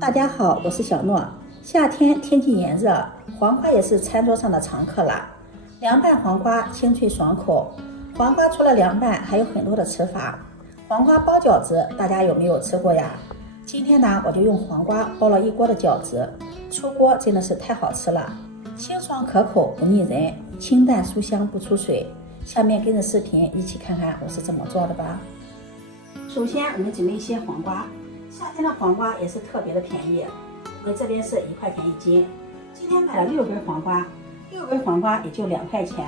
大家好，我是小诺。夏天天气炎热，黄瓜也是餐桌上的常客了。凉拌黄瓜清脆爽口。黄瓜除了凉拌，还有很多的吃法。黄瓜包饺子，大家有没有吃过呀？今天呢，我就用黄瓜包了一锅的饺子，出锅真的是太好吃了，清爽可口不腻人，清淡酥香不出水。下面跟着视频一起看看我是怎么做的吧。首先我们准备一些黄瓜，夏天的黄瓜也是特别的便宜，我们这边是1块钱1斤。今天买了6根黄瓜，6根黄瓜也就2块钱，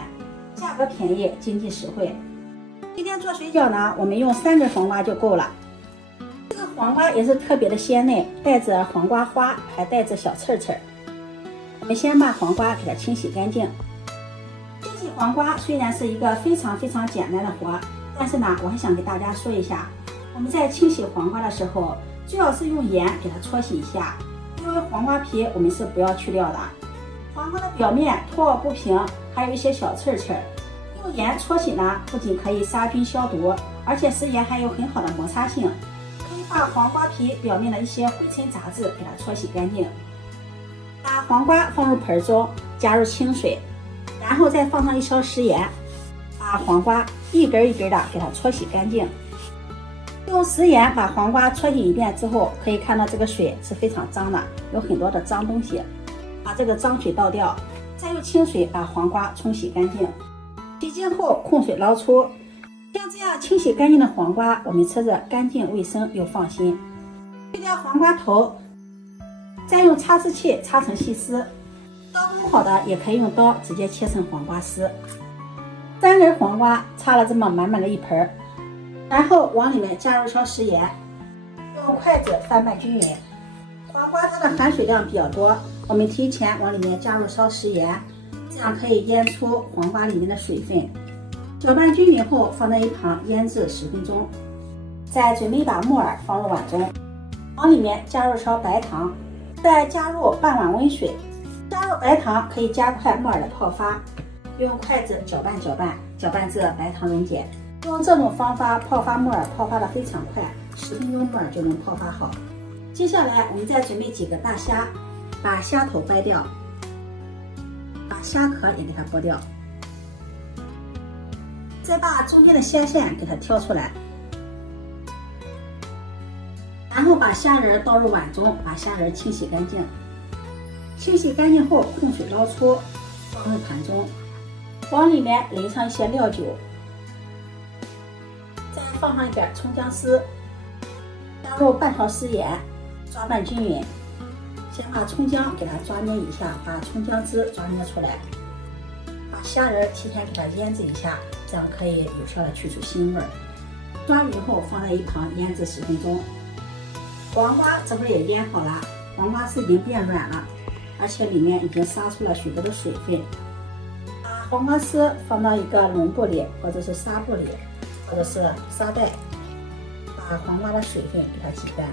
价格便宜，经济实惠。今天做水饺呢，我们用3根黄瓜就够了。这个黄瓜也是特别的鲜嫩，带着黄瓜花，还带着小刺刺。我们先把黄瓜给它清洗干净。清洗黄瓜虽然是一个非常简单的活，但是呢，我还想给大家说一下，我们在清洗黄瓜的时候，最好是用盐给它搓洗一下，因为黄瓜皮我们是不要去掉的。黄瓜的表面脱不平，还有一些小刺刺。用盐搓洗呢，不仅可以杀菌消毒，而且食盐还有很好的摩擦性，可以把黄瓜皮表面的一些灰尘杂质给它搓洗干净。把黄瓜放入盆中，加入清水，然后再放上1勺食盐，把黄瓜一根一根的给它搓洗干净。用食盐把黄瓜搓洗一遍之后，可以看到这个水是非常脏的，有很多的脏东西。把这个脏水倒掉，再用清水把黄瓜冲洗干净。洗净后控水捞出。像这样清洗干净的黄瓜，我们吃着干净卫生又放心。去掉黄瓜头，再用擦丝器擦成细丝。刀工好的也可以用刀直接切成黄瓜丝。3根黄瓜擦了这么满满的一盆，然后往里面加入1勺食盐，用筷子翻拌均匀。黄瓜它的含水量比较多，我们提前往里面加入1勺食盐，这样可以腌出黄瓜里面的水分。搅拌均匀后放在一旁腌制10分钟。再准备把木耳放入碗中，往里面加入1勺白糖，再加入半碗温水。加入白糖可以加快木耳的泡发，用筷子搅拌至白糖溶解。用这种方法泡发木耳泡发的非常快，10分钟木耳就能泡发好。接下来我们再准备几个大虾，把虾头掰掉，把虾壳也给它剥掉，再把中间的虾线给它挑出来，然后把虾仁倒入碗中，把虾仁清洗干净。清洗干净后控水捞出，放入盘中，往里面淋上一些料酒，再放上一点葱姜丝，加入半勺食盐，抓拌均匀。先把葱姜给它抓捏一下，把葱姜汁抓捏出来。把虾仁提前给它腌制一下，这样可以有效的去除腥味。抓匀后放在一旁腌制10分钟。黄瓜这会儿也腌好了，黄瓜丝已经变软了，而且里面已经杀出了许多的水分。把黄瓜丝放到一个笼布里，或者是纱布里，或者是沙袋，把黄瓜的水分给它挤干。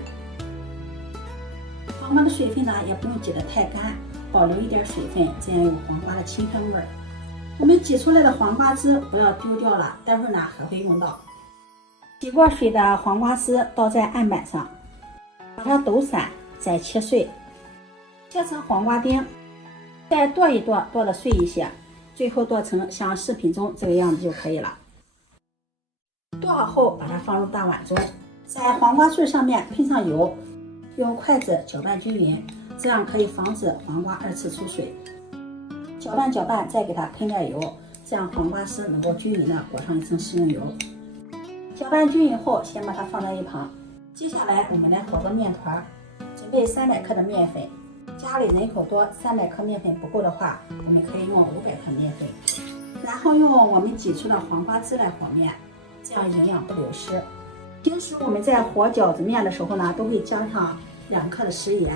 黄瓜的水分呢，也不用挤得太干，保留一点水分，这样有黄瓜的清香味儿。我们挤出来的黄瓜汁不要丢掉了，待会儿呢还会用到。洗过水的黄瓜丝倒在案板上，把它抖散，再切碎，切成黄瓜丁，再剁一剁，剁得碎一些，最后剁成像视频中这个样子就可以了。剁好后把它放入大碗中，在黄瓜碎上面喷上油，用筷子搅拌均匀，这样可以防止黄瓜2次出水。搅拌再给它喷点油，这样黄瓜丝能够均匀的裹上一层食用油。搅拌均匀后，先把它放在一旁。接下来我们来和个面团，准备300克的面粉。家里人口多，300克面粉不够的话，我们可以用500克面粉。然后用我们挤出的黄瓜汁来和面，这样营养不流失。平时我们在和饺子面的时候呢，都会加上2克的食盐，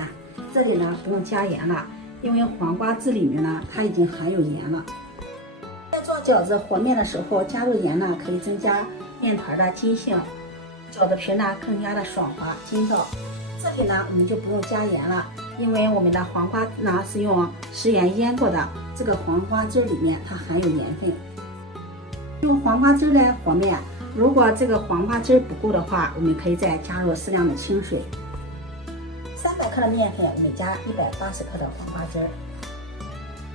这里呢不用加盐了，因为黄瓜汁里面呢它已经含有盐了。在做饺子和面的时候加入盐呢，可以增加面团的筋性，饺子皮呢更加的爽滑筋道。这里呢我们就不用加盐了，因为我们的黄瓜呢是用食盐腌过的，这个黄瓜汁里面它含有盐分。用黄瓜汁来和面，如果这个黄瓜汁不够的话，我们可以再加入适量的清水。300克的面粉，我们加180克的黄瓜汁儿，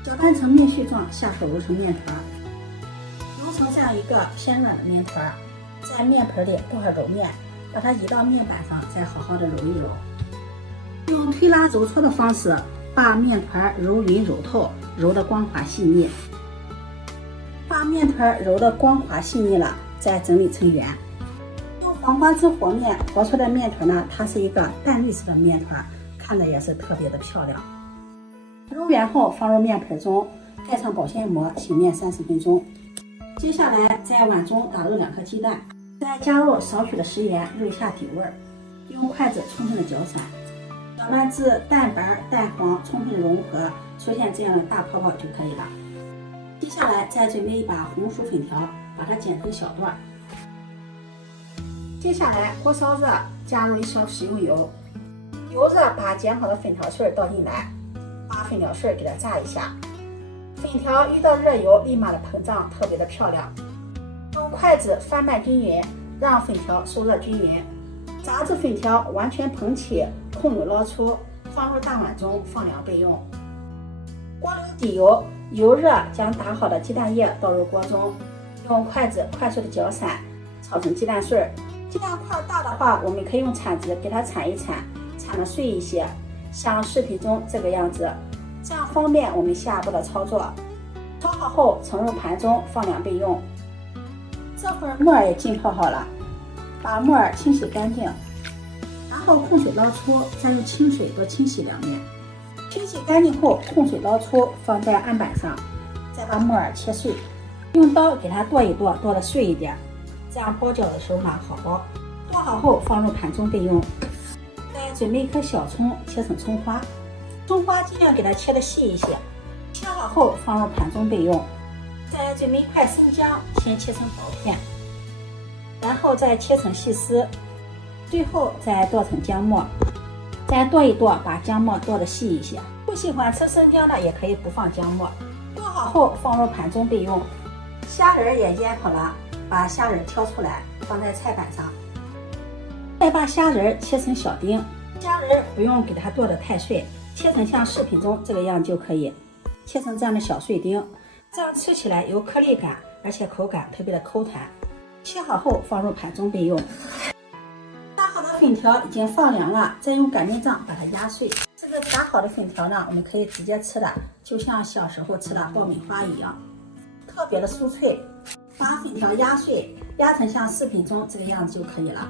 搅拌成面絮状，下手揉成面团，揉成这样一个偏软的面团，在面盆里倒上揉面，把它移到面板上，再好好的揉一揉。用推拉揉搓的方式，把面团揉匀揉透，揉得光滑细腻。把面团揉得光滑细腻了，再整理成圆。用黄瓜汁和面和出的面团呢，它是一个淡绿色的面团，看着也是特别的漂亮。揉圆后放入面盆中，盖上保鲜膜，醒面30分钟。接下来在碗中打入2颗鸡蛋，再加入少许的食盐，入一下底味儿，用筷子充分的搅散。搅拌至蛋白、蛋黄充分融合，出现这样的大泡泡就可以了。接下来再准备一把红薯粉条，把它剪成小段。接下来锅烧热，加入1勺食用油，油热把剪好的粉条碎倒进来，把粉条碎给它炸一下。粉条遇到热油立马的膨胀，特别的漂亮。用筷子翻拌均匀，让粉条受热均匀。炸至粉条完全膨起，控油捞出，放入大碗中，放凉备用。锅留底油，油热将打好的鸡蛋液倒入锅中，用筷子快速的搅散，炒成鸡蛋碎。鸡蛋块大的话，我们可以用铲子给它铲一铲，铲得碎一些，像视频中这个样子，这样方便我们下一步的操作。炒好后盛入盘中，放凉备用。这会儿木耳也浸泡好了，把木耳清洗干净，然后控水捞出，再用清水多清洗2面。清洗干净后，控水捞出，放在案板上，再把木耳切碎，用刀给它剁一剁，剁得碎一点，这样包饺的时候呢好包。剁好后放入盘中备用。再准备1颗小葱，切成葱花，葱花尽量给它切得细一些。切好后放入盘中备用。再准备1块生姜，先切成薄片，然后再切成细丝，最后再剁成姜末。再剁一剁，把姜末剁得细一些。不喜欢吃生姜的也可以不放姜末。剁好后放入盘中备用。虾仁也腌好了，把虾仁挑出来放在菜板上，再把虾仁切成小丁。虾仁不用给它剁得太碎，切成像视频中这个样就可以，切成这样的小碎丁，这样吃起来有颗粒感，而且口感特别的口弹。切好后放入盘中备用。炸好的粉条已经放凉了，再用擀面杖把它压碎。这个炸好的粉条呢，我们可以直接吃的，就像小时候吃的爆米花一样，特别的酥脆。把粉条压碎，压成像视频中这个样子就可以了。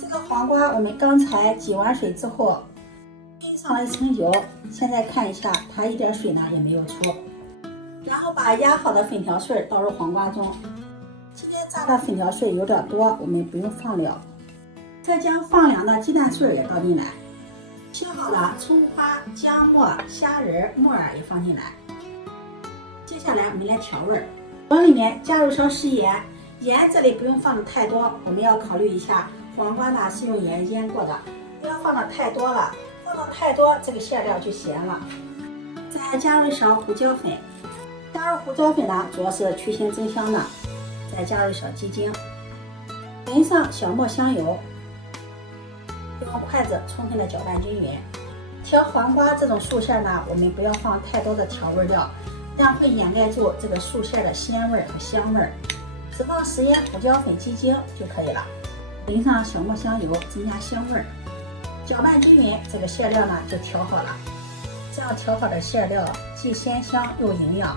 这个黄瓜我们刚才挤完水之后淋上了一层油，现在看一下它一点水呢也没有出。然后把压好的粉条碎倒入黄瓜中。今天炸的粉条碎有点多，我们不用放料。再将放凉的鸡蛋碎也倒进来，切好了葱花、姜末、虾仁、木耳也放进来。接下来我们来调味儿，往里面加入勺食盐，盐这里不用放的太多，我们要考虑一下，黄瓜呢是用盐腌过的，不要放的太多了，放的太多这个馅料就咸了。再加入1勺胡椒粉，加入胡椒粉呢主要是去腥增香的。再加入小鸡精，淋上小磨香油，用筷子充分的搅拌均匀。调黄瓜这种素馅呢，我们不要放太多的调味料，这样会掩盖住这个素馅的鲜味和香味，只放食盐、胡椒粉、鸡精就可以了。淋上小磨香油，增加香味。搅拌均匀，这个馅料呢就调好了。这样调好的馅料既鲜香又营养。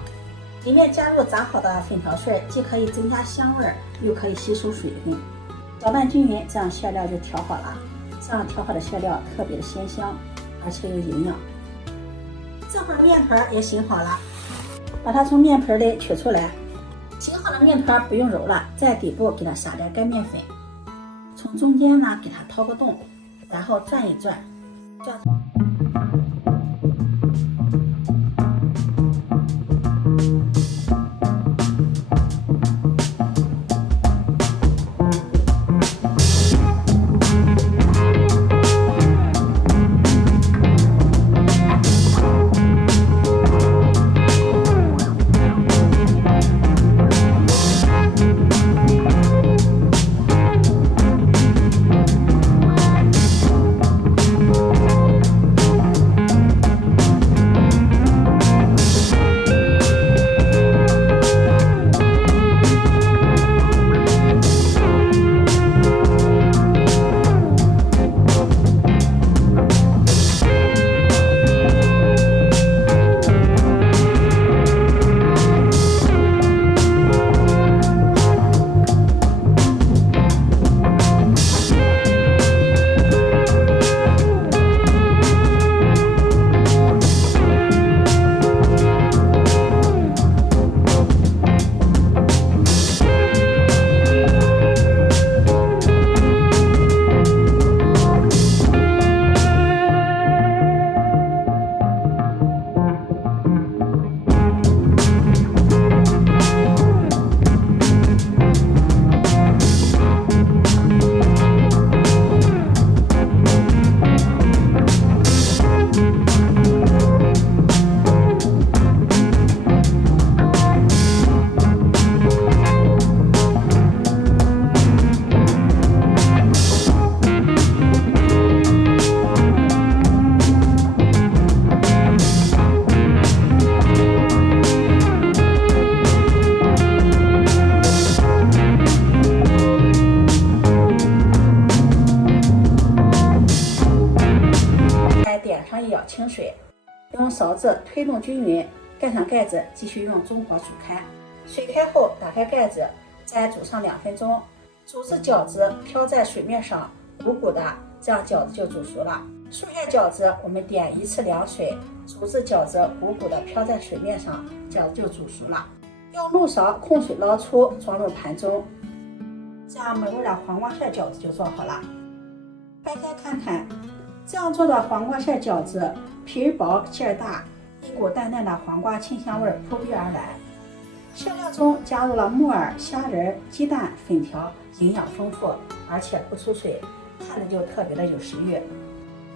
里面加入炸好的粉条碎，既可以增加香味，又可以吸收水分。搅拌均匀，这样馅料就调好了。这样调好的馅料特别的鲜香，而且有营养。这会儿面团也醒好了，把它从面盆里取出来。醒好的面团不用揉了，在底部给它撒点干面粉，从中间呢给它掏个洞，然后转一转，转。再点上一舀清水，用勺子推动均匀，盖上盖子，继续用中火煮开。水开后打开盖子，再煮上2分钟，煮至饺子飘在水面上鼓鼓的，这样饺子就煮熟了。素馅饺子我们点1次凉水，煮至饺子鼓鼓的飘在水面上，饺子就煮熟了。用漏勺控水捞出，装入盘中。这样美味的黄瓜馅饺子就做好了。掰开看看，这样做的黄瓜馅饺子皮儿薄馅儿大，一股淡淡的黄瓜清香味扑鼻而来。馅料中加入了木耳、虾仁、鸡蛋、粉条，营养丰富，而且不出水，看着就特别的有食欲。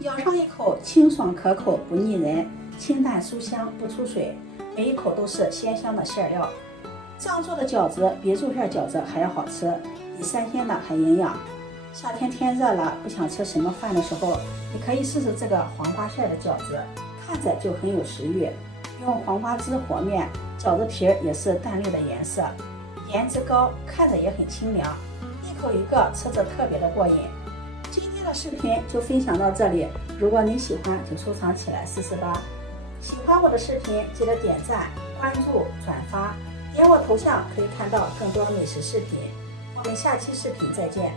咬上一口，清爽可口不腻人，清淡酥香不出水，每一口都是鲜香的馅料。这样做的饺子比肉馅饺子还要好吃，比3鲜的还营养。夏天天热了，不想吃什么饭的时候，你可以试试这个黄瓜馅的饺子，看着就很有食欲。用黄瓜汁和面，饺子皮也是淡绿的颜色，颜值高，看着也很清凉，一口一个，吃着特别的过瘾。今天的视频就分享到这里，如果你喜欢就收藏起来试试吧。喜欢我的视频记得点赞、关注、转发，点我头像可以看到更多美食视频。我们下期视频再见。